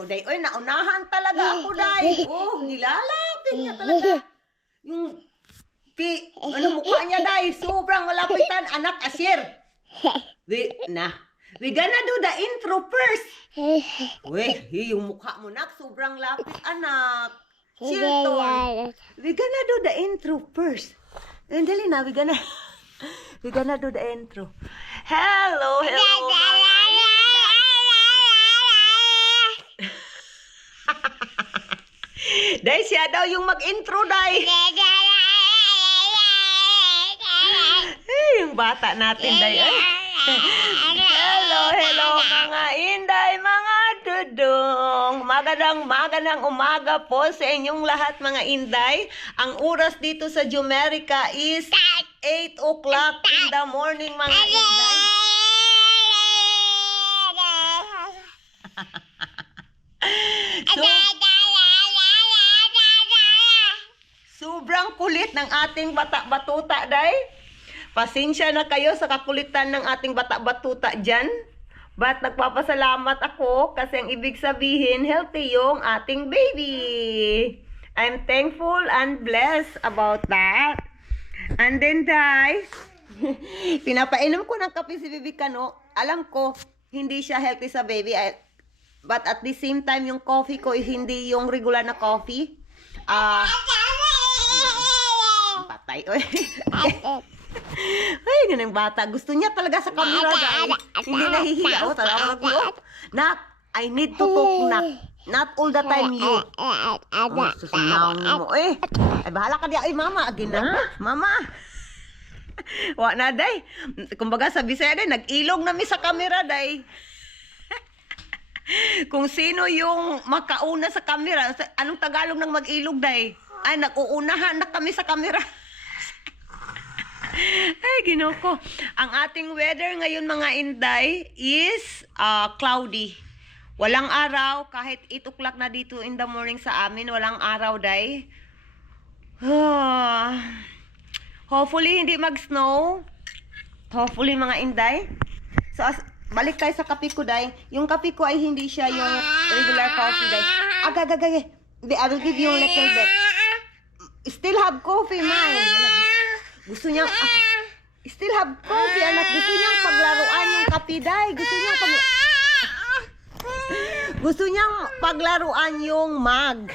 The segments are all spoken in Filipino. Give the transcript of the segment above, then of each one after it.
ano, day. Oy, naunahan talaga ako, day. Oh, nilalapit niya talaga. Yung, ano mukha niya, day. Sobrang malapitan. Anak, Asir. We gonna do the intro first. Yung mukha mo, nak. Sobrang lapit, anak. Chilton. We gonna do the intro first. And dali na, we gonna do the intro. Hello. Day, siya daw yung mag-intro, day. Yung bata natin, day. Hello, mga inday, mga dudong. Magandang umaga po sa inyong lahat, mga inday. Ang oras dito sa Jumerica is 8 o'clock in the morning, mga inday. Sobrang kulit ng ating bata-batuta, day. Pasensya na kayo sa kakulitan ng ating bata-batuta dyan. But nagpapasalamat ako kasi ang ibig sabihin, healthy yung ating baby. I'm thankful and blessed about that. And then, day, pinapainom ko ng kape si Bibi Kano. Alam ko, hindi siya healthy sa baby. But at the same time, yung coffee ko is hindi yung regular na coffee. Patay. Ay, ganang bata. Gusto niya talaga sa camera, guys. Hindi nahihiya. Talaga ko. Nak, I need to talk, nak. Not all the time you. Susunawin mo. Ay, bahala ka diya. Ay, mama. Agin na. Mama. Wa na, day. Kumbaga, sabi sa'yo, day, nag-ilog namin sa camera, day. Kung sino yung makauna sa camera. Anong Tagalog ng mag-ilog, day? Ay, nag-uunahan na kami sa camera. Ay, Ginoo ko. Ang ating weather ngayon, mga inday, is cloudy. Walang araw, kahit 8 o'clock na dito in the morning sa amin, walang araw, day. Hopefully, hindi mag-snow. Hopefully, mga inday. So, balik tayo sa kape ko, day. Yung kape ko ay hindi siya yung regular coffee, day. Agagagay. I will give you a little bit. Still have coffee, man. Gusto niya, still have coffee, anak. Gusto niyang paglaruan yung kape, day. Gusto niyang paglaruan yung mug.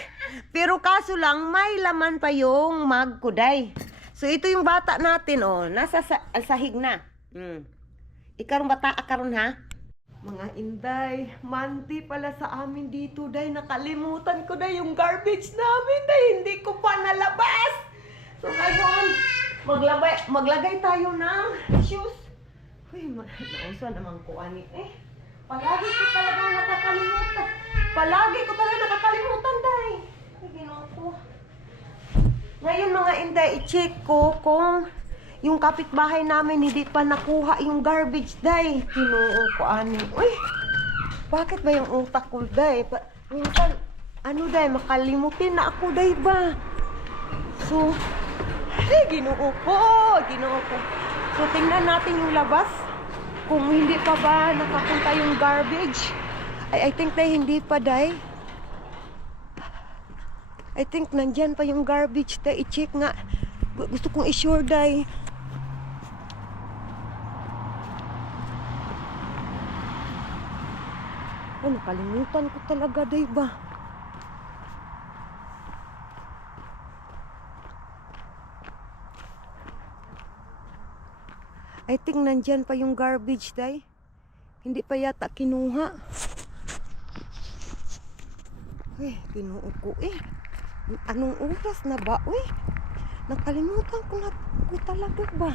Pero kaso lang, may laman pa yung mug ko, day. So, ito yung bata natin, oh. Nasa sahig na. Ikarong bata, akaron, ha? Mga inday, manti pala sa amin dito, day. Nakalimutan ko, day, yung garbage namin, day. Hindi ko pa nalabas. So, ngayon, maglagay tayo ng shoes. Uy, nausa naman ko, ani. Palagi ko talaga nakakalimutan, day. Ay, Ginoo ko. Ngayon, mga inday, i-check ko kung yung kapitbahay namin hindi pa nakuha yung garbage, day. Ginoo ko, ani. Uy, bakit ba yung utak ko, day? Ano, day, makalimutin na ako, day ba? So, ay, Ginoo ko. So, tingnan natin yung labas. Kung hindi pa ba nakapunta yung garbage. I think na hindi pa, day. I think nandyan pa yung garbage, day. I-check nga. Gusto kong i-sure, day. Ay, nakalimutan ko talaga, day ba? I think nandyan pa yung garbage, day. Hindi pa yata kinuha. Ginoo ko, Anong oras na ba, Nakalimutan ko na ko talaga ba?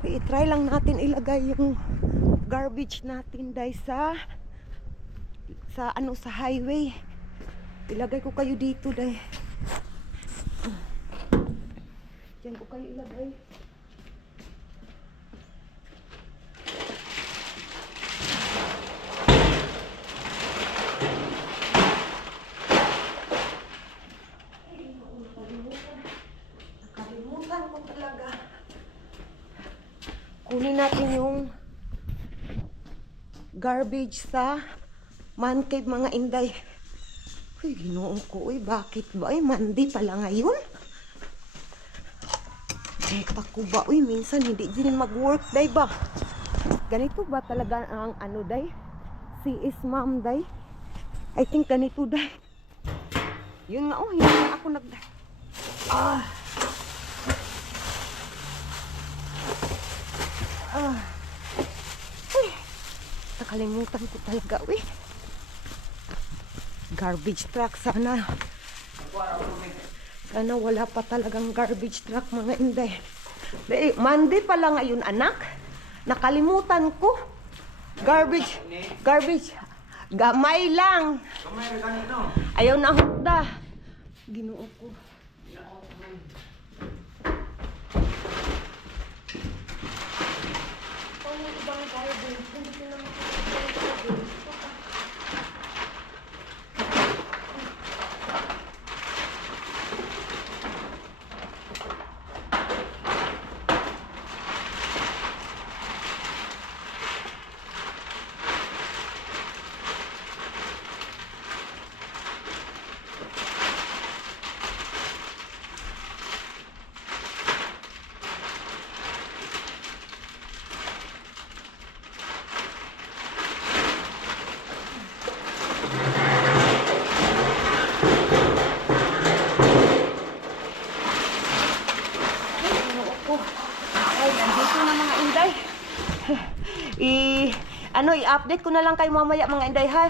I-try lang natin ilagay yung garbage natin, day, sa highway. Ilagay ko kayo dito, day. Diyan ko kayo ilagay. Kunin natin yung garbage sa Man cave mga inday. Uy, ginoon ko. Uy, bakit ba? Uy, Monday pala ngayon. Eta ko ba? Uy, minsan hindi din mag-work, day ba? Ganito ba talaga ang ano, day? Si is ma'am, day? I think ganito, day. Yun nga, oh, yun nga ako nag... Uy, nakalimutan ko talaga, uy. Garbage truck, sana. Sana wala pa talagang garbage truck, mga inday. Monday pala ngayon, anak. Nakalimutan ko. Garbage. Gamay lang. Ayaw na hukda. Ginoo ko. I-update ko na lang kayo mamaya mga inday ha.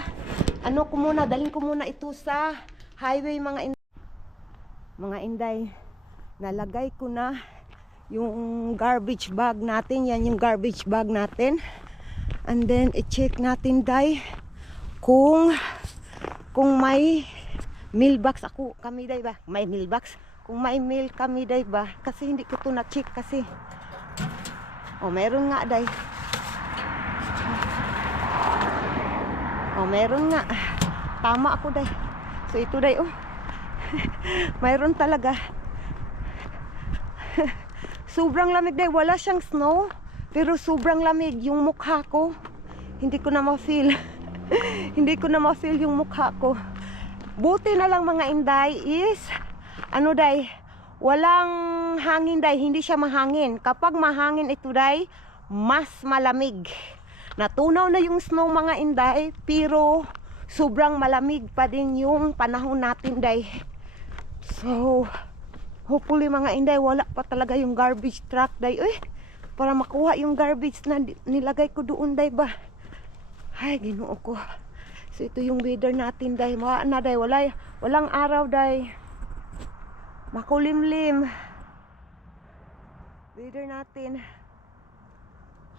Ano ko muna, dalhin ko muna ito sa highway mga inday. Mga inday, nalagay ko na yung garbage bag natin. Yan yung garbage bag natin. And then i-check natin day kung may mailbox kami day ba? May mailbox. Kung may mail kami day ba? Kasi hindi ko to na-check kasi. Oh, meron nga day. Oh, meron nga. Tama ako, day. So, ito, day, oh. Mayroon talaga. Sobrang lamig, day. Wala siyang snow. Pero sobrang lamig. Yung mukha ko, hindi ko na ma-feel. Hindi ko na ma-feel yung mukha ko. Buti na lang, mga inday, is, ano, day, walang hangin, day. Hindi siya mahangin. Kapag mahangin ito, day, mas malamig. Natunaw na yung snow mga inday, pero sobrang malamig pa din yung panahon natin day. So, hopefully mga inday, wala pa talaga yung garbage truck day. Uy, para makuha yung garbage na nilagay ko doon day ba. Ay, ginoo ko. So, ito yung weather natin day. Mga na day, walang araw day. Makulimlim. Weather natin.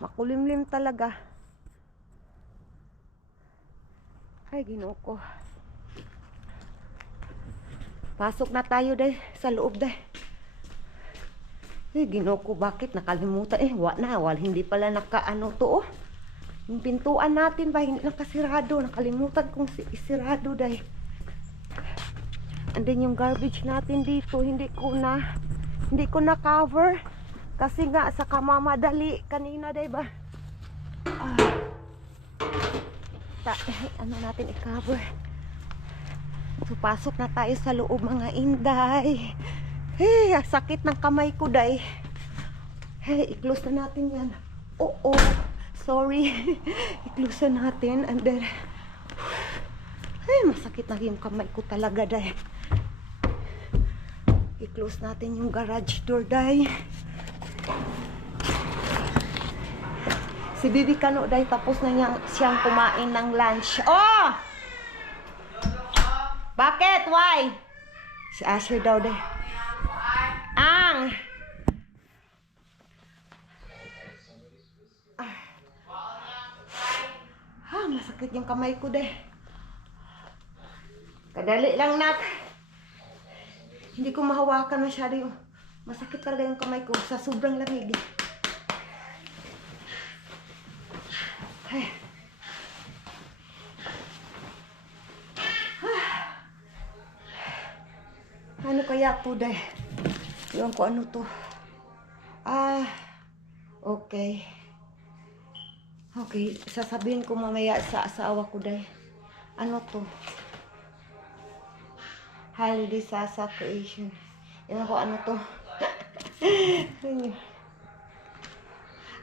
Makulimlim talaga. Ay, ginoo ko. Pasok na tayo day sa loob day. Ay, ginoo ko, bakit nakalimutan? Hindi pala nakaano to, oh. Yung pintuan natin ba, hindi nakasirado. Nakalimutan kong isirado day. And then yung garbage natin dito, hindi ko na cover. Kasi nga, sa kamamadali kanina day ba? Ano natin i-cover. So, pasok na tayo sa loob mga inday. Hey, sakit ng kamay ko day. Hey, i-close na natin yan. Oo, sorry. I-close na natin. And then, hey, masakit na yung kamay ko talaga day. I-close natin yung garage door day. Si Bibi Kano day, tapos na siyang kumain ng lunch. Oh! Bakit? Why? Si Asher daw day. Ang! Masakit yung kamay ko day. Kadali lang nak. Hindi ko mahawakan masyado yung... Masakit talaga yung kamay ko sa sobrang lamig. Ay. Ano kaya to day? Iwan ko ano to. Okay. Okay, sasabihin ko mamaya sa asawa ko day. Ano to? Holiday Sasa Creation. Ewan ko ano to.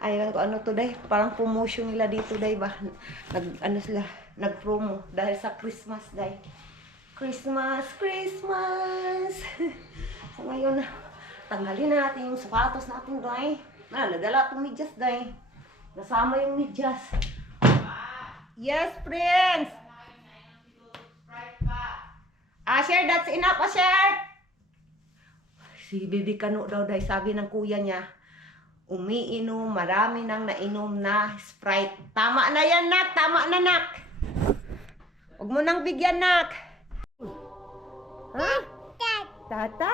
Ay, ewan ko ano to day. Parang promotion nila dito day ba? Ano sila? Nag-promo dahil sa Christmas day. Christmas, Christmas. So ngayon, tanggalin na natin yung sapatos natin day. Nadala itong medyas day. Nasama yung medyas. Yes, Prince! Asher, that's enough, Asher! Si Bibi Kano daw day, sabi ng kuya niya, umiinom, marami nang nainom na Sprite. Tama na yan, nak! Tama na, nak! Huwag mo nang bigyan, nak! Ha? Tata?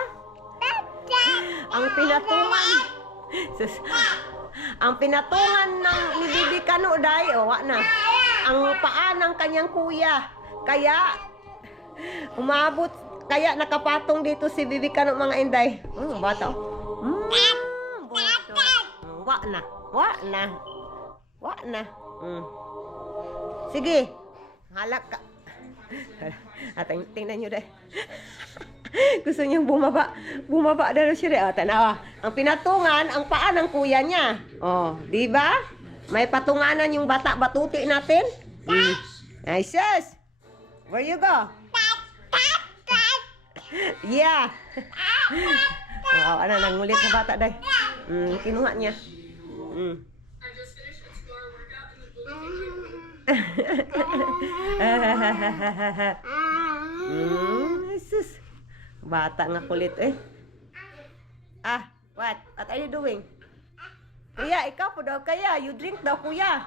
Ang pinatungan. Ang pinatungan ng ni Bibi Kano day, wa na. Ang paa ng kanyang kuya. Kaya umabot, kaya nakapatong dito si Bibi Kano mga inday. Bata. Wa na. Wa na. Wa na. Sige. Halak ka. Tingnan nyo day. Gusto niyang bumaba. Bumaba daw siya. Tanawa. Ang pinatungan, ang paa ng kuya niya. Di ba? May patunganan yung bata batuti natin. Nice. Where you go? Yeah. Ano, nangulit na bata day. Kinuha niya. Sus. Bata nga kulit eh. What are you doing? Kuya, ikaw po daw kaya. You drink daw, kuya.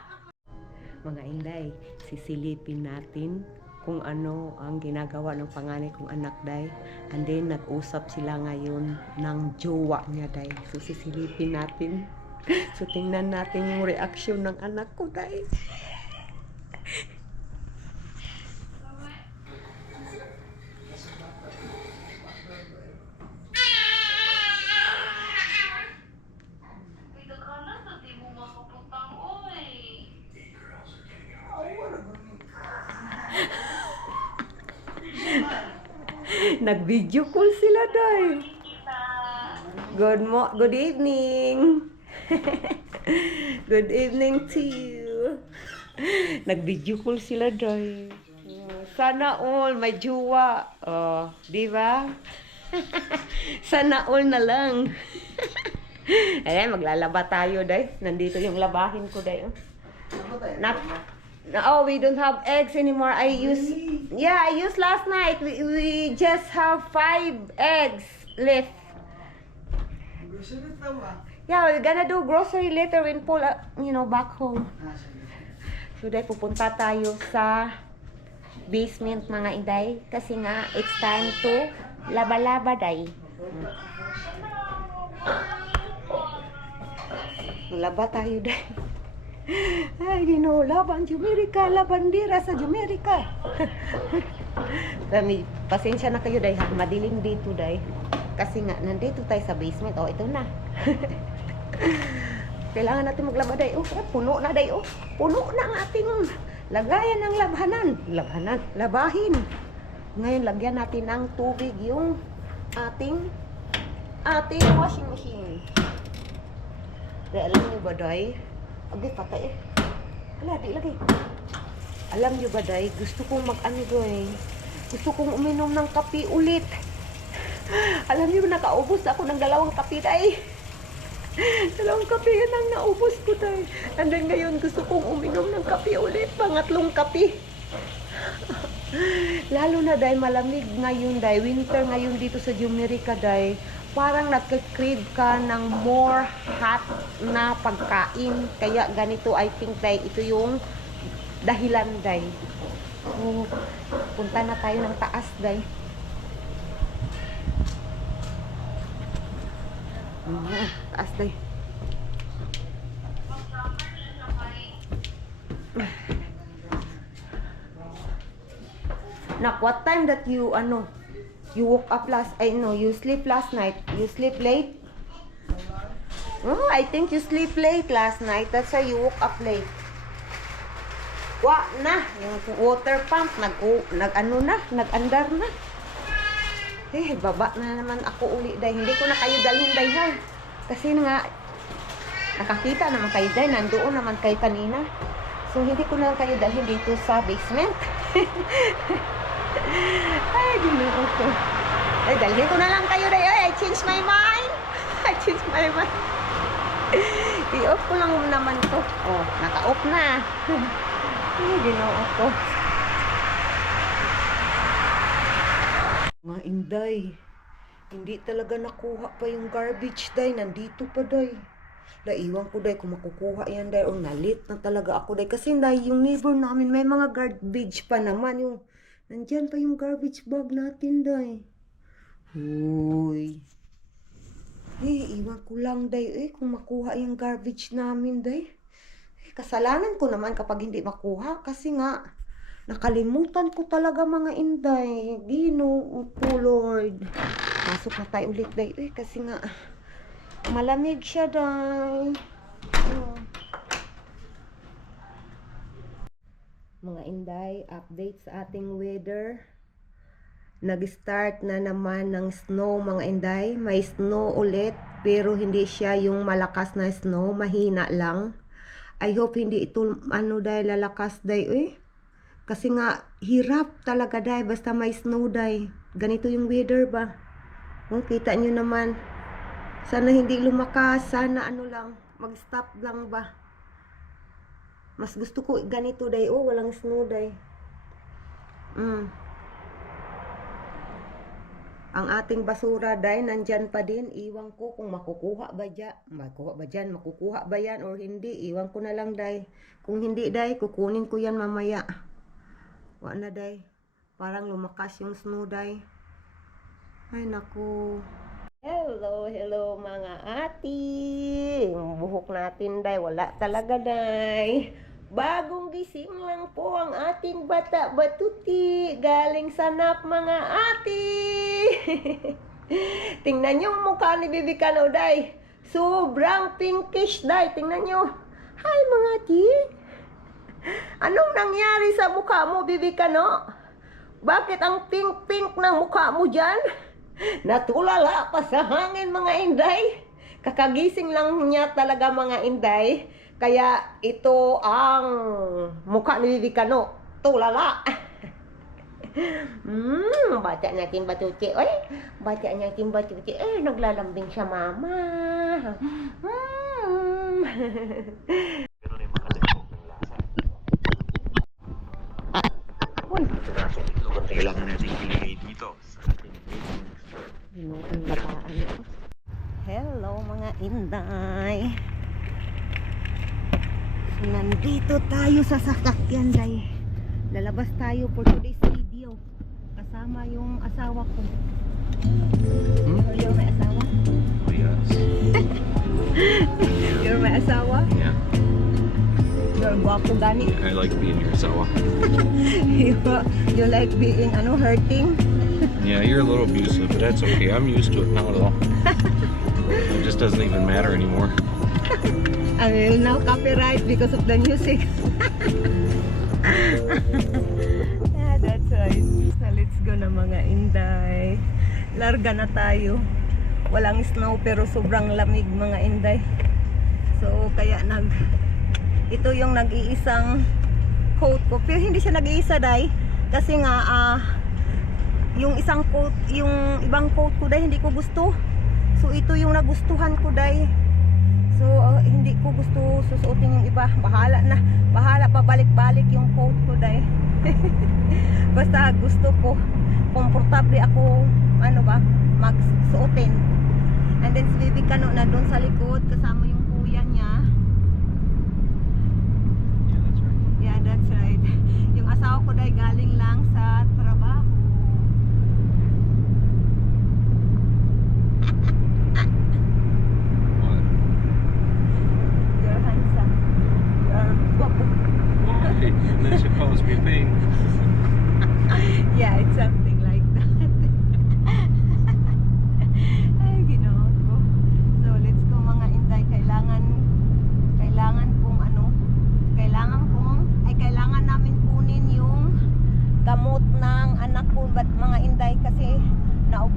Mga inday, sisilipin natin kung ano ang ginagawa ng panganay kong anak, day. And then, nag-usap sila ngayon ng jowa niya, day. So, sisilipin natin. So, tingnan natin yung reaksyon ng anak ko, day. Nag-video call sila, day. Good evening. Good evening to you. Nag-video call sila, day. Sana all may jowa. Di ba? Sana all na lang. Ayan, maglalaba tayo, day. Nandito yung labahin ko, day. Oh, we don't have eggs anymore. I used last night. We just have 5 eggs left. Yeah, we're gonna do grocery later when Paul, back home. So, dahil pupunta tayo sa basement, mga inday. Kasi nga, it's time to laba-laba, day. Laba tayo, day. Ay, laban Jumerica, labandira sa Jumerica. Dami, pasensya na kayo, day, ha? Madilim dito, day. Kasi nga, nandito tayo sa basement. Ito na. Kailangan natin maglaba, day. Puno na, day. Puno na ang ating lagayan ng labahin. Ngayon, lagyan natin ng tubig yung ating washing machine. Day, alam nyo ba, day? Agay, patay eh. Wala, di lagi. Alam nyo ba, day? Gusto kong gusto kong uminom ng kape ulit. Alam nyo ba, nakaubos ako ng 2 kape, day. 2 kape yan ang naubos ko, day. And then ngayon, gusto kong uminom ng kape ulit. 3 kape. Lalo na, day, malamig ngayon, day. Winter ngayon dito sa Jumerica, day. Parang nagka-crave ka ng more hot na pagkain. Kaya ganito, I think, day, ito yung dahilan, day. So, punta na tayo ng taas, day. Taas, day. Nak, what time that you woke up you sleep last night? You sleep late? I think you sleep late last night. That's why you woke up late. Wa na, yung water pump, nag-andar na. Baba na naman ako uli, day. Hindi ko na kayo dalhin, day, ha? Kasi nga, nakakita naman kayo, day. Nandoon naman kayo kanina. So, hindi ko na kayo dalhin dito sa basement. Ay, ginoo ko. Ay, dalhin ko na lang kayo, day. Ay, I changed my mind. I-off ko lang naman to. Oh, naka-off na. Ay, ginoo ko. Mga inday, hindi talaga nakuha pa yung garbage, day. Nandito pa, day. Iwan ko, day, kung makukuha yan, day. O nalit na talaga ako, day. Kasi, day, yung neighbor namin, may mga garbage pa naman. Yung, nandyan pa yung garbage bag natin, day. Uy. Iwan ko lang, day. Kung makuha yung garbage namin, day. Kasalanan ko naman kapag hindi makuha. Kasi nga, nakalimutan ko talaga, mga inday. Ginoo ko, Lord. Pasok na tayo ulit, day. Kasi nga, malamig siya, day. Mga inday, update sa ating weather. Nag-start na naman ng snow, mga inday. May snow ulit, pero hindi siya yung malakas na snow. Mahina lang. I hope hindi ito, day, lalakas, day. Kasi nga, hirap talaga, day. Basta may snow, day. Ganito yung weather ba? Kita nyo naman. Sana hindi lumakas. Sana lang, mag-stop lang ba? Mas gusto ko ganito, day. Walang snow, day. Ang ating basura, day, nandyan pa din. Iwan ko kung makukuha ba dyan. Makukuha ba yan or hindi. Iwan ko na lang, day. Kung hindi, day, kukunin ko yan mamaya. Wa na, day. Parang lumakas yung snow, day. Ay, naku. Hello, mga ati. Yung buhok natin, day. Wala talaga, day. Bagong gising lang po ang ating bata batuti. Galing sa nap, mga ati. Tingnan nyo yung mukha ni Bibi Kano, day. Sobrang pinkish, day. Tingnan nyo. Hi, mga ati. Anong nangyari sa mukha mo, Bibi Kano? Bakit ang pink-pink ng mukha mo dyan? Natulala pa sa hangin, mga inday. Kakagising lang niya talaga, mga inday. Kaya ito ang mukha ni Bibi Kano. Tulala. Baca natin batuti. Baca natin batuti. Naglalambing siya, mama. Kailangan natin ilagay dito sa ating Hello, mga inday. Nandito tayo sa sasakyan, day. Lalabas tayo for today's video. Kasama yung asawa ko. You're my asawa? Oh, yes. You're my asawa? Yeah. You're guwapo gani. I like being your asawa. You like being hurting? Yeah, you're a little abusive, but that's okay. I'm used to it now at all. It just doesn't even matter anymore. I will now copyright because of the music. That's right. Let's go na, mga inday. Larga na tayo. Walang snow pero sobrang lamig, mga inday. So kaya ito yung nag-iisang coat ko. Pero hindi siya nag-iisa, day. Kasi nga yung isang coat, yung ibang coat ko, day, hindi ko gusto. So ito yung nagustuhan ko, day. So hindi ko gusto susuotin yung iba. Bahala pabalik-balik yung coat ko, day. Basta gusto ko, komportable ako magsuotin. And then si Bibi Kano na doon sa likod kasama yung kuya niya. Yeah, that's right. Yeah, that's right. Yung asawa ko, day, galing lang sa trabaho. You're handsome. You're guwapo. That should cause me pain. Yeah, it's something like that. Ay, Ginoo ko. So, let's go, mga inday. Kailangan namin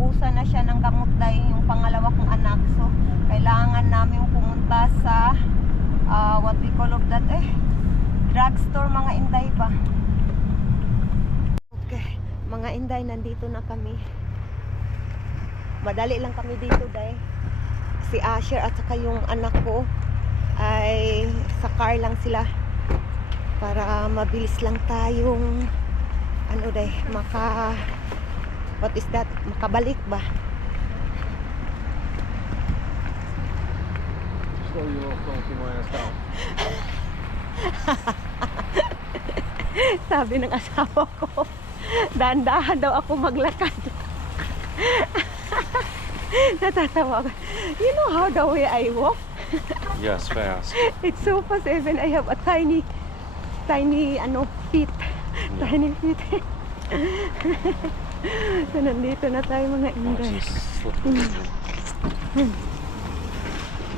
naubusan na siya ng gamot dahil yung pangalawa kong anak. So, kailangan namin pumunta sa what we call of that drugstore, mga inday ba. Okay, mga inday, nandito na kami. Madali lang kami dito dahil si Asher at saka yung anak ko ay sa car lang sila para mabilis lang tayong what is that, makabalik ba. So you will flanking my ass down. Sabi ng asawa ko, dahan-dahan daw ako maglakad. Natatawa ako. You know how the way I walk? Yes, fast. It's so fast. Even I have a tiny feet. Tiny feet. So, nandito na tayo, mga Oh, inday. it's just slippery.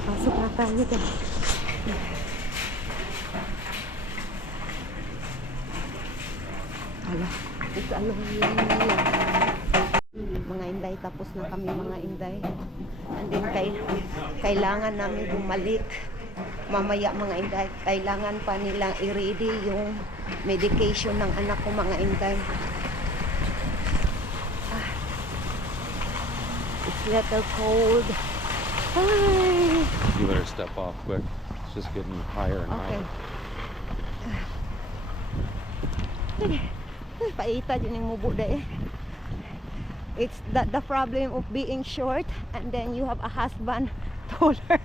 Pasok na tayo dyan. Hala, it's a long way. Mga inday, tapos na kami, mga inday. And then kailangan namin bumalik mamaya, mga inday. Kailangan pa nilang i-ready yung medication ng anak ko, mga inday. It's a little cold. Ay. You better step off quick. It's just getting higher and Okay. higher. Paita din yung mubo da eh. It's the problem of being short and then you have a husband taller.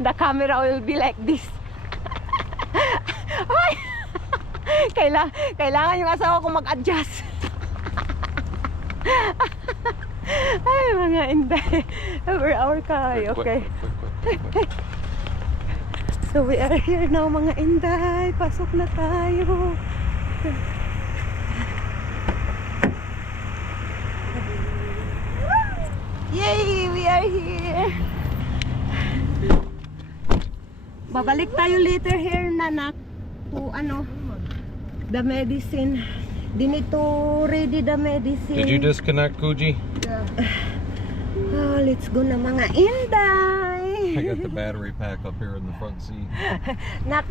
The camera will be like this. Ay! Kailangan yung asawa ko mag-adjust. Ay, mga inday. Over our car. Okay. Quick. So we are here now, mga inday. Pasok na tayo. Yay! We are here. Babalik tayo later here, nanak. To the medicine. Di nito ready the medicine. Did you disconnect, Kuji? Oh, let's go na, mga inday. I got the battery pack up here in the front seat. Nak,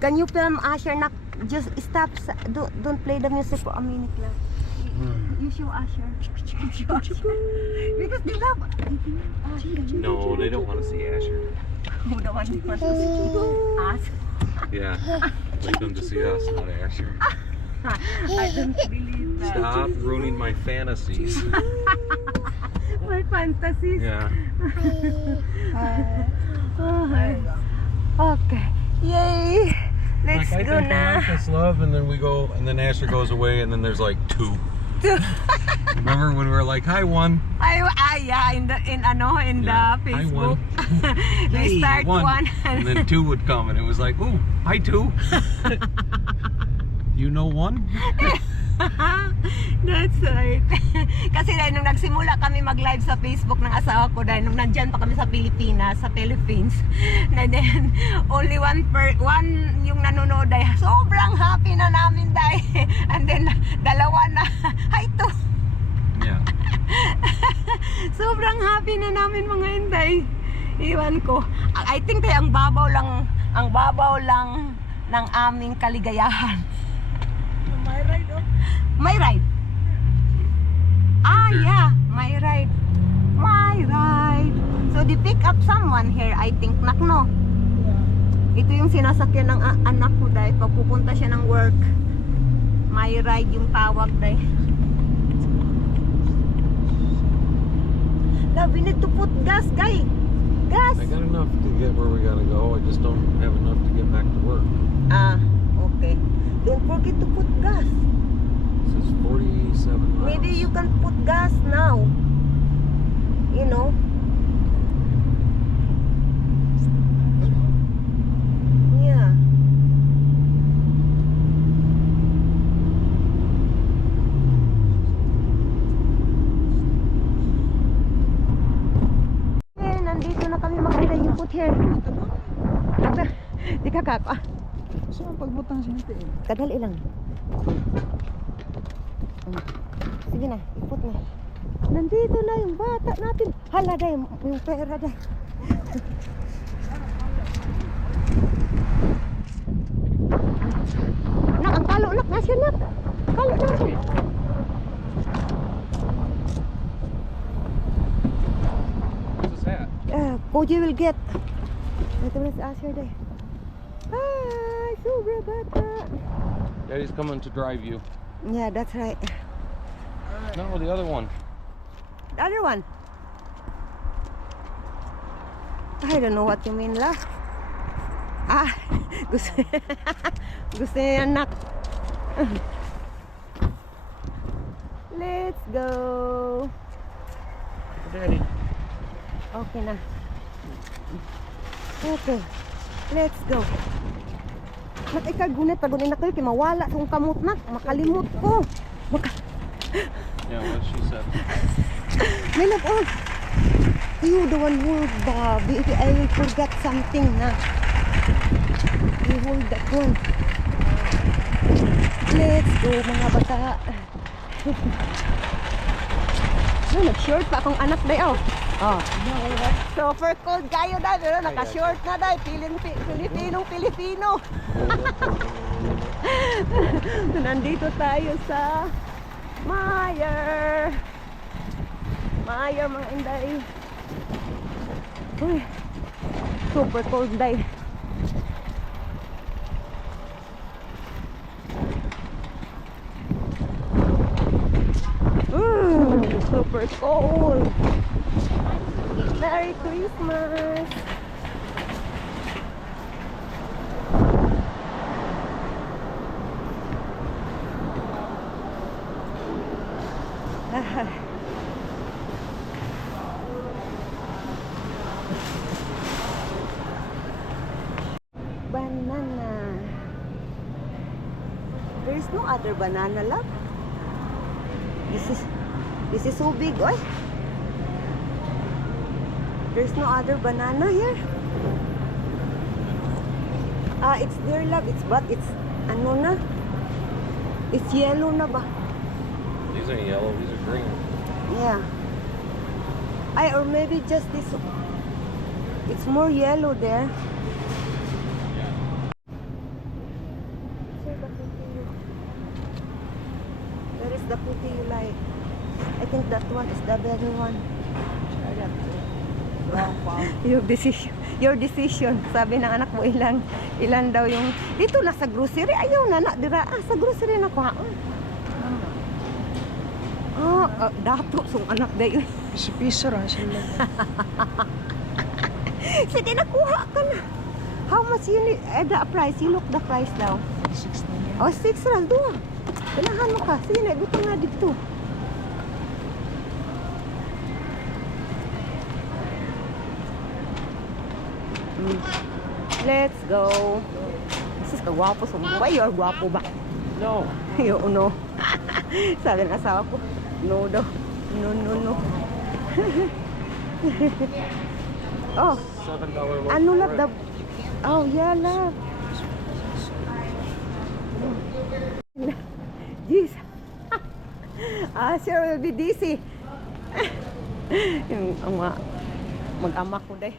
can you film Asher? Nak, just stop. Don't play the music for a minute lang. You show Asher. Because they love. No, they don't want to see Asher. Who the one who wants to see us? Yeah, like them to see us, not Asher. I don't believe that. Stop ruining my fantasies. My fantasies. Yeah. Okay. Yay. Let's Like, I go think na. I like this love, and then we go, and then Asher goes away, and then there's like two. Remember when we were like, "Hi, one." Yeah, in the Yeah. Hi, Facebook. one. We Hey, start one. and then two would come, and it was like, "Ooh, hi, two." You know one? That's right. Kasi dahil nung nagsimula kami mag-live sa Facebook ng asawa ko, dahil nung nandyan pa kami sa Pilipinas, sa Philippines, na then only one yung nanonood, dahil sobrang happy na namin dahil. And then dalawa na, hi to. Yeah. Sobrang happy na namin, mga inday. Iwan ko. I think ang babaw lang ng aming kaligayahan. My ride. Yeah, my ride. So they pick up someone here, I think, nakno. Ito yung sinasakyan ng anak ko dahil pag pupunta siya ng work. My ride yung tawag dahil. Now we need to put gas, guy. Gas. I got enough to get where we gotta go. I just don't have enough to get back to work. Okay. Don't forget to put gas. This is 47 miles. Maybe you can put gas now. You know? Yeah. Nandito na kami, makita yung put here. Di ka kako. Gusto mo pagbutang siya natin eh. Kadali lang. Sige na, ipot na. Nandito na yung bata natin. Hala, day, yung pera, day. Nak, ang kalo, nak, nasyan, nak. Kalo, nasyan. What's this at? Koji will get. Ito na si Asher, day. Hi, sobra bata. Daddy's coming to drive you. Yeah, that's right. No, the other one. The other one. I don't know what you mean, lah. Ah, gusto, gusto niya, anak. Let's go. Daddy. Okay na. Okay. Let's go. Nak ikagunit pagunit na kayo, mawala sa kong kamot, nak. Makalimot ko. Yeah, what she said. May love, oh. You the one who, Bobby. I will forget something na. You hold that one. Let's go, mga bata. Nag-short pa akong anak day, oh. Oh. Super cold kayo day, pero naka-short na day. Pilipinong-Pilipino. Nandito tayo sa Meyer, mga inday. Uy, super cold day. Super cold. Merry Christmas. Banana. There is no other banana, love. This is so big, oy. There's no other banana here. It's there, love. It's ano na? It's yellow na ba? These are yellow, these are green. Yeah. Or maybe just this. It's more yellow there. Where is the puti you like? I think that one is the better one. Your decision. Sabi ng anak mo ilan daw yung dito na sa grocery. Ayaw na dira. Sa grocery na ko. Dato sung anak dayo. Piso-piso ra sila. Sige, nakuha ka na. How much you need? The price. You look the price daw. 6 na yan. Oh, 6 ra. Duwa. Ganahan mo ka. Sige na, dito nga dito. Let's go. Sus, kagwapo sa buhay. You're gwapo ba? No. Yo, no. Sabi ng asawa ko, no daw. No. Oh, $7 loaf. ano love the... Oh, yeah, love. Jeez. Sure will be dizzy. Yung mag-ama ko day.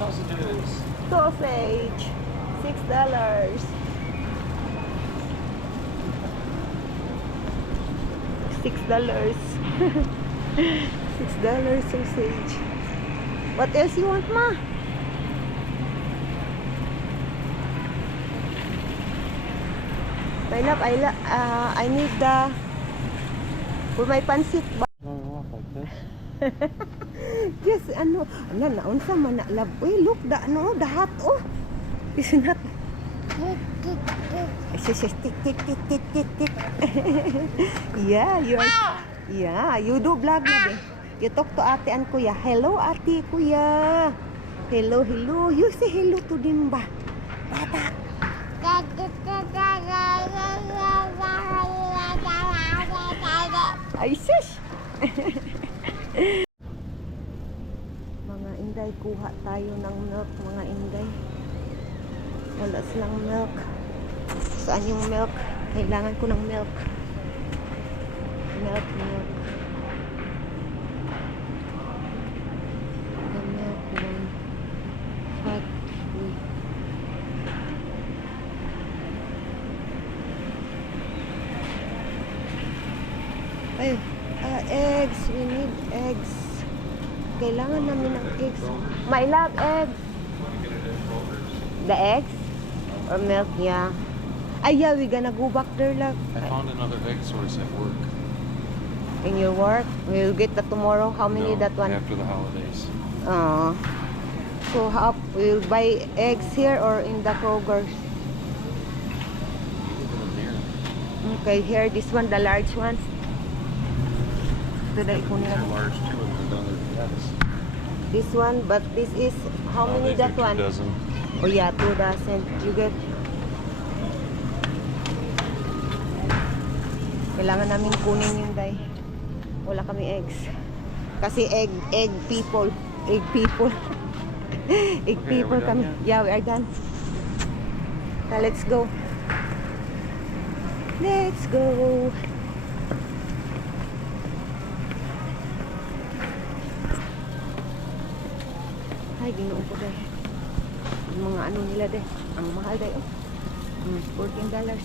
Sausages. Sausage. $6. $6 sausage. What else you want, ma? My love, I need the for my pancit. Oh, like this. Yes, ano, naunsa man na love. Uy, look, the hat, oh. It's not. Tick. Yeah, you do vlog na din. You talk to ate and kuya. Hello, ate, kuya. Hello. You say hello to them ba? Bata. Ay, sis. Mga inday, kuha tayo ng milk, mga inday. Wala silang milk. Saan yung milk? Kailangan ko ng milk. Milk. The milk one. Hot. Ay, eggs. We need eggs. Kailangan namin ng eggs. My love, eggs. The eggs? Or milk, yeah. Ay, yeah, we gonna go back there, love. I found another egg source at work. In your work? We'll get that tomorrow. How many No, that one? after the holidays. So, how, we'll buy eggs here or in the Kroger's? Even there. Okay, here, this one, the large ones. Today, kunin They're natin. large too, and another yes. This one, but this is, how many These are that one? 2 dozen. Oh yeah, 2 dozen. You get. Kailangan namin kunin yung day. Wala kami eggs. Kasi egg people. Egg people. Egg Okay, people are we done kami. yet? Yeah, we are done. Now, let's go. Let's go. Ay, ginoo ko day. Yung mga ano nila day. Ang mahal day. Oh. $14.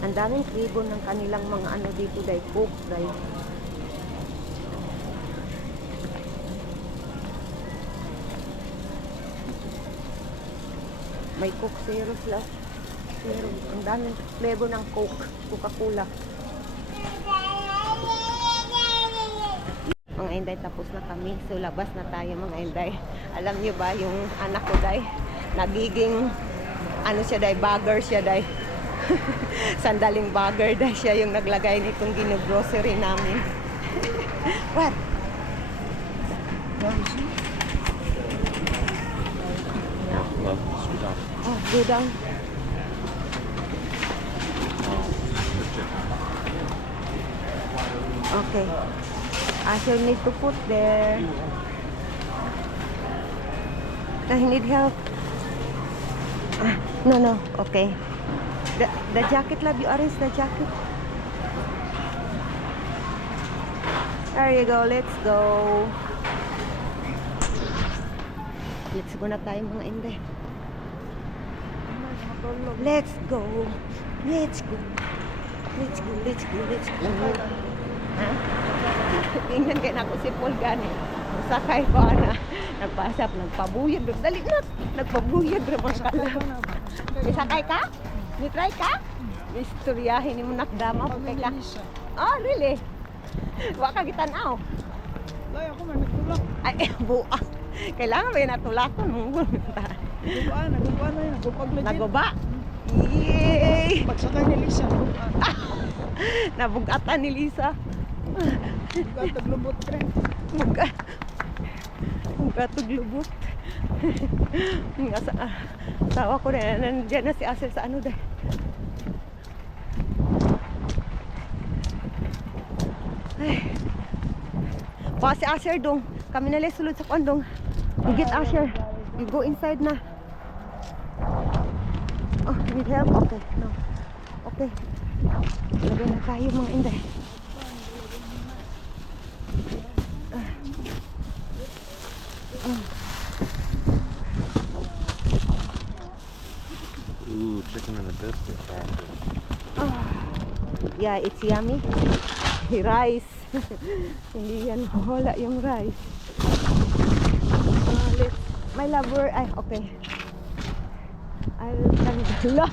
Ang daming kribo ng kanilang mga ano dito day. Coke day. May Coke Zero sila. Zero. Ang daming flavor ng Coke. Coca-Cola. Mga Inday, tapos na kami. So, labas na tayo mga Inday. Alam niyo ba, yung anak ko day, nagiging, ano siya day, bagger siya day. Sandaling bagger day siya yung naglagay nitong gino-grocery namin. What? Yeah, love, sweet down. Oh, go down. Just checking. Okay. Asher need to put there. I need help. No. Okay. The jacket, love, you arrange the jacket. There you go. Let's go. Let's go na tayo mga Inday. Let's go. Let's go. Ha? Tingnan kayo na ako si Paul gani. Sakay ko na. Nagpasap, nagpabuyag. Dali na. Nagpabuyag. May sakay ka? May try ka? May istoryahin mo nakdama. Okay ka? Oh, really? Waka kita na. Lay ako man nagtulak. Ay, buak. Kailangan ba yung natulakon mo? Nagubaan na yun. Nagubag legit. Naguba. Yay! Pagsakay ni Lisa. Nagubaan. Nabugatan ni Lisa. Nagubaan taglubot tren. Mugatog lubot. Asawa ko na, nandiyan na si Asel sa ano dahil. Ay. Pa si Asher dong. Kami na lang sulod sa kwandong. You get Asher. You go inside na. Oh, need help? Okay, no. Okay. Lagay na tayo mga Inday. Ooh, chicken and a biscuit. Yeah, it's yummy. Rice. Hindi yan wala yung rice. My lover, ay, okay. I will tanggal.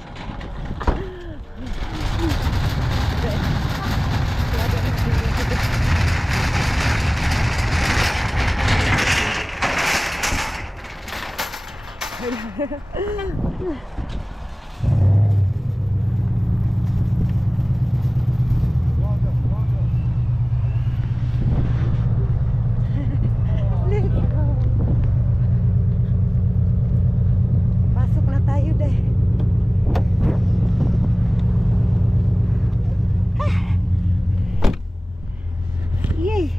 Pasok na tayo deh. Yay!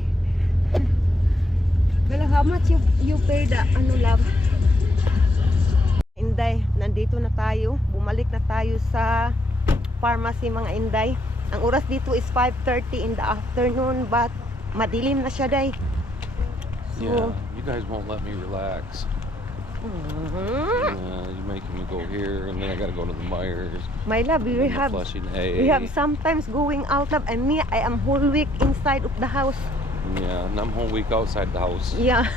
Well, how much you pay the ano love? nandito na tayo. Bumalik na tayo sa pharmacy mga Inday. Ang oras dito is 5:30 in the afternoon but madilim na siya day. Yeah, you guys won't let me relax. You're making me go here, and then I gotta go to the Myers. My love, and we then the have Flushing A. sometimes going out love, and me, I am whole week inside of the house. Yeah, and I'm whole week outside the house. Yeah.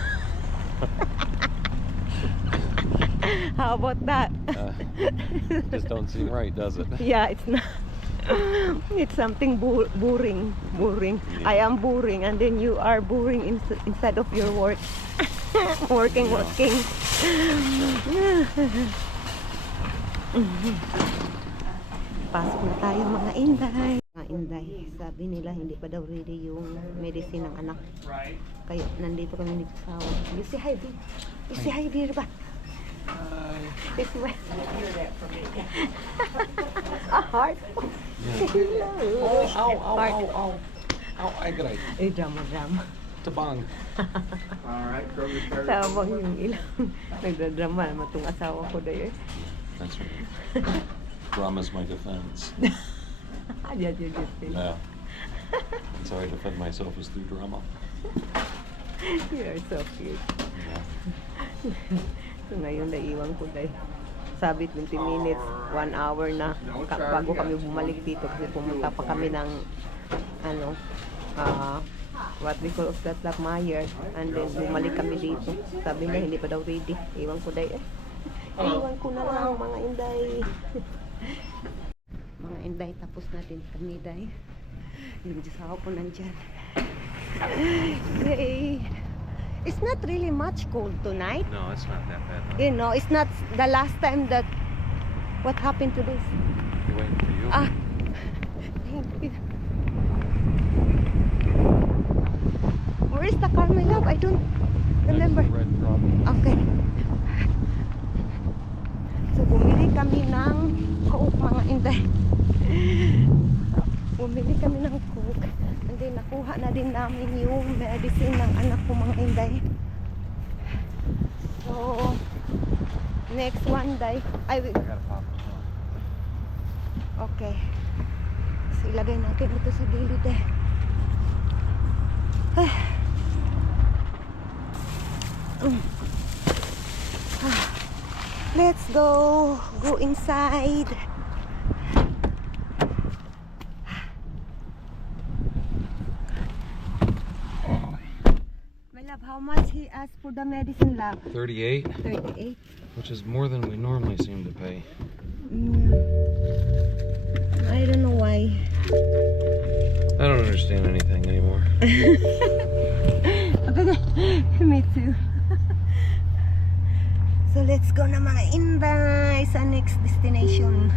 How about that? Just don't seem right, does it? Yeah, it's not. It's something boring. Yeah. I am boring, and then you are boring inside of your work. working. Pasok na tayo mga Inday. Mga Inday, sabi nila hindi pa daw ready yung medicine ng anak. Kaya nandito kami nagsasawa. You say hi, babe. You say hi, dear ba? This way. A heart. Hello. Ow. I got Eh, drama. tabang. Tabang yung ilang. Nagdadrama naman itong asawa ko dayo eh. That's right. Drama's my defense. Ayan. Yeah. That's how I defend myself is through drama. You're so cute. Yeah. So ngayon naiwan ko dayo. Sabi 20 minutes, 1 hour na bago kami bumalik dito kasi pumunta pa kami ng what we call of that Meyer, and then bumalik kami dito. Sabi niya hindi pa daw ready. Iwan ko dayo eh. Iwan ko na lang mga Inday. Mga Inday, tapos natin kami dayo. Yung Diyosawa ko nandyan. Yay! It's not really much cold tonight. No, it's not that bad. No. You know, it's not the last time that what happened to this. We're waiting for you. Thank you. Where is the car, my love? I don't remember. That's the red truck. Okay. So, bumili kami ng Coke, mga Inday. Bumili kami ng Coke. And then, nakuha na din namin yung medicine ng anak ko, mga Inday. So, next one day, I will... I gotta pop it. Okay. So, ilagay natin ito sa gilid eh. Let's go inside. My love, how much he asked for the medicine, lab? 38, 38. which is more than we normally seem to pay. I don't know why. I don't understand anything anymore. Me too. So let's go na mga Inday sa next destination.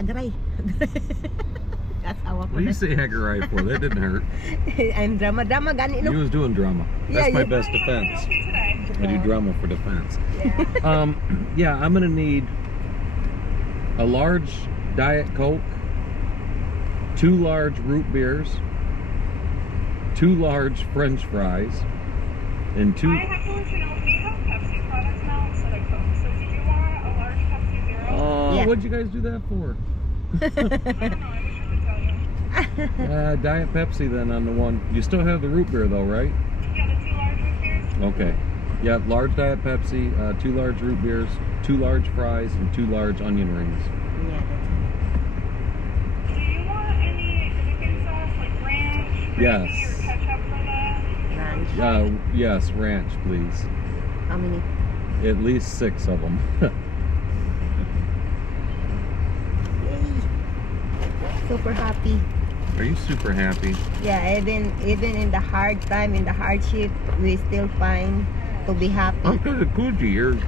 Agaray. Asawa ko What do na. you say Hagarai for? That didn't hurt. I'm drama gani no. You was doing drama. That's Yeah, my yeah. best defense. I do drama for defense. Yeah, I'm gonna need a large Diet Coke, 2 large root beers, 2 large French fries, and 2. I have to let you know, we have Pepsi products now instead of Coke. So did you want a large Pepsi Zero? Yeah. What'd you guys do that for? I don't know, I wish I could tell you. Diet Pepsi then on the one. You still have the root beer though, right? Yeah, the 2 large root beers. Okay. Yeah, large Diet Pepsi, 2 large root beers, 2 large fries, and 2 large onion rings. Yeah, that's Do you want any dipping sauce like ranch, gravy, Yes. or ketchup for that? ranch. Yes, ranch, please. How many? At least 6 of them. Super happy. Are you super happy? Yeah, even in the hard time, in the hardship, we still find to be happy. I'm good at Kuji. You're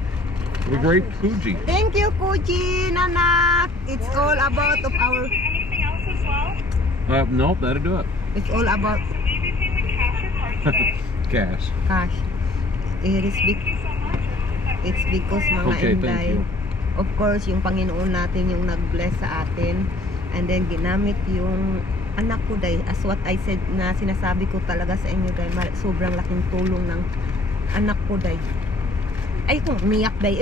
the great Kuji. Thank you, Kuji, Nanak. It's all about of Can I our. get you anything else as well? Nope, that'll do it. It's all about So maybe pay with cash or card today. Cash. cash. It is Thank you so much. it's because mga Okay, thank Inday, you. of course, yung Panginoon natin yung nag-bless sa atin. And then ginamit yung anak ko day, as what I said na sinasabi ko talaga sa inyo day, sobrang laking tulong ng anak ko day. Ay kung umiyak day,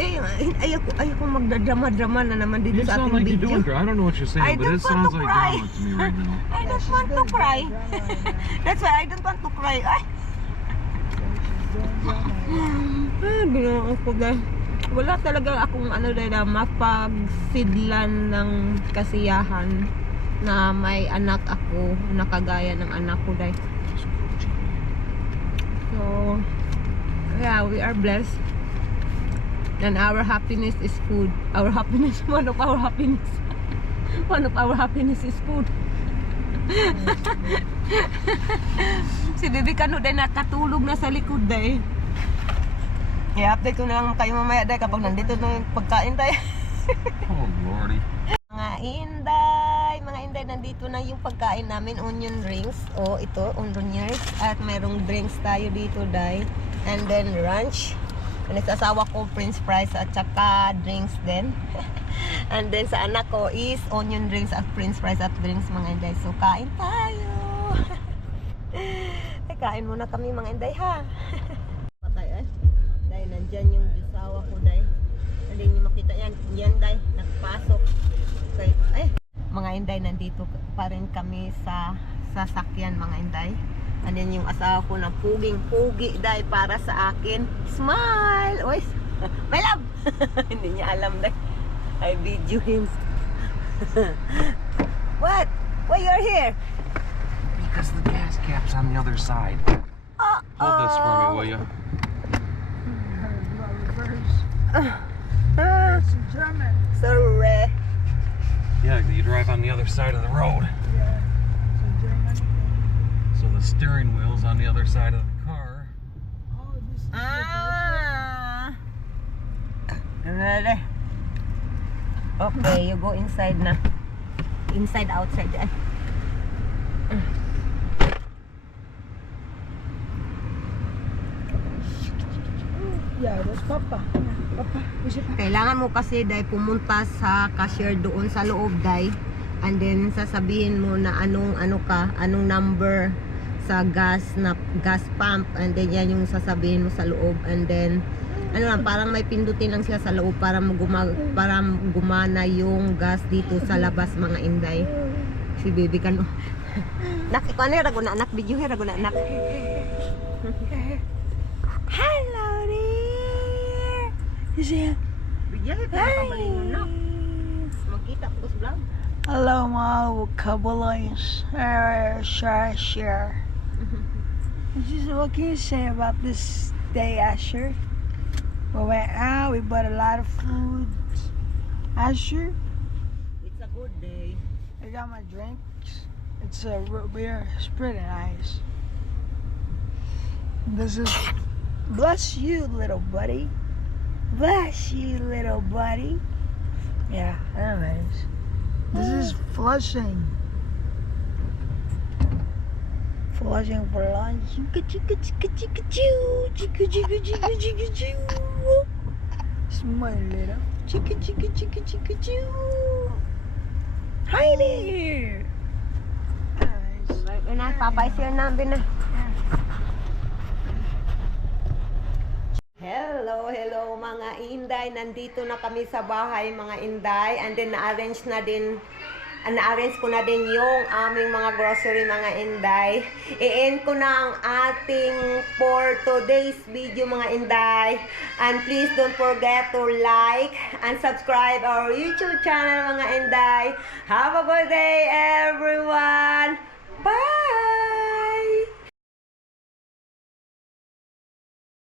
ayoko magdadrama-drama na naman dito You sa sound ating like you're video. doing drama. I don't know what you're I saying, but don't it want sounds to like cry. drama to me right now. I don't want to cry. That's why I don't want to cry. Ay, ginoo ko day. Wala talaga akong ano day na mapagsidlan ng kasiyahan na may anak ako na kagaya ng anak ko day. So, yeah, we are blessed. And our happiness is food. One of our happiness is food. Si Bibi Kano day nakatulog na sa likod day. I-update ko na lang kayo mamaya day kapag nandito na yung pagkain day. Oh, Lordy. Mga Inday, nandito na yung pagkain namin, onion rings. O, ito, onion rings. At mayroong drinks tayo dito, day. And then, lunch. And asawa ko, french fries at saka drinks din. And then, sa anak ko is onion rings at french fries at drinks, mga Inday. So, kain tayo. Ay, kain muna kami, mga Inday, ha? Patay, eh. Dahil nandyan yung asawa ko, day. Hindi nyo makita yan. Yan, day. Nagpasok. Okay. Ay, mga Inday, nandito pa rin kami sa sasakyan, mga Inday. And then yung asawa ko na puging-pugi, day, para sa akin. Smile! Oy, my love! Hindi niya alam, day. I video him. What? Why you're here? Because the gas cap's on the other side. Hold this for me, will you? It's in German. Sorry. Yeah, you drive on the other side of the road. Yeah. It's in German. So the steering wheel's on the other side of the car. Oh, this is Ready? Okay, you go inside na. Inside, outside. Ay. Yeah, that's Papa. Papa, is it Papa? Kailangan mo kasi dahil pumunta sa cashier doon sa loob dahil, and then sasabihin mo na anong number sa gas pump, and then yan yung sasabihin mo sa loob, and then parang may pindutin lang sila sa loob para gumana yung gas dito sa labas, mga Inday. Si Baby Kano. Nak, ikaw ano rago na anak, video rago na anak. Hello dear. Is it? Video para kamalingon na. Magkita ko sa vlog. Hello, mga kabalings. Share. What can you say about this day, Asher? We went out, we bought a lot of food. Asher, It's a good day. I got my drinks. It's a root beer. It's pretty nice. This is... Bless you, little buddy. Bless you, little buddy. Yeah, anyways. This is Flushing. Flushing for lunch. Smile, little. Hi there. Nice. Papay-share namin na. Hello mga Inday. Nandito na kami sa bahay, mga Inday. And then na-arrange na din na-arrange ko na din yung aming mga grocery, mga inday. I-end ko na ang ating for today's video, mga inday. And please don't forget to like and subscribe our YouTube channel, mga inday. Have a good day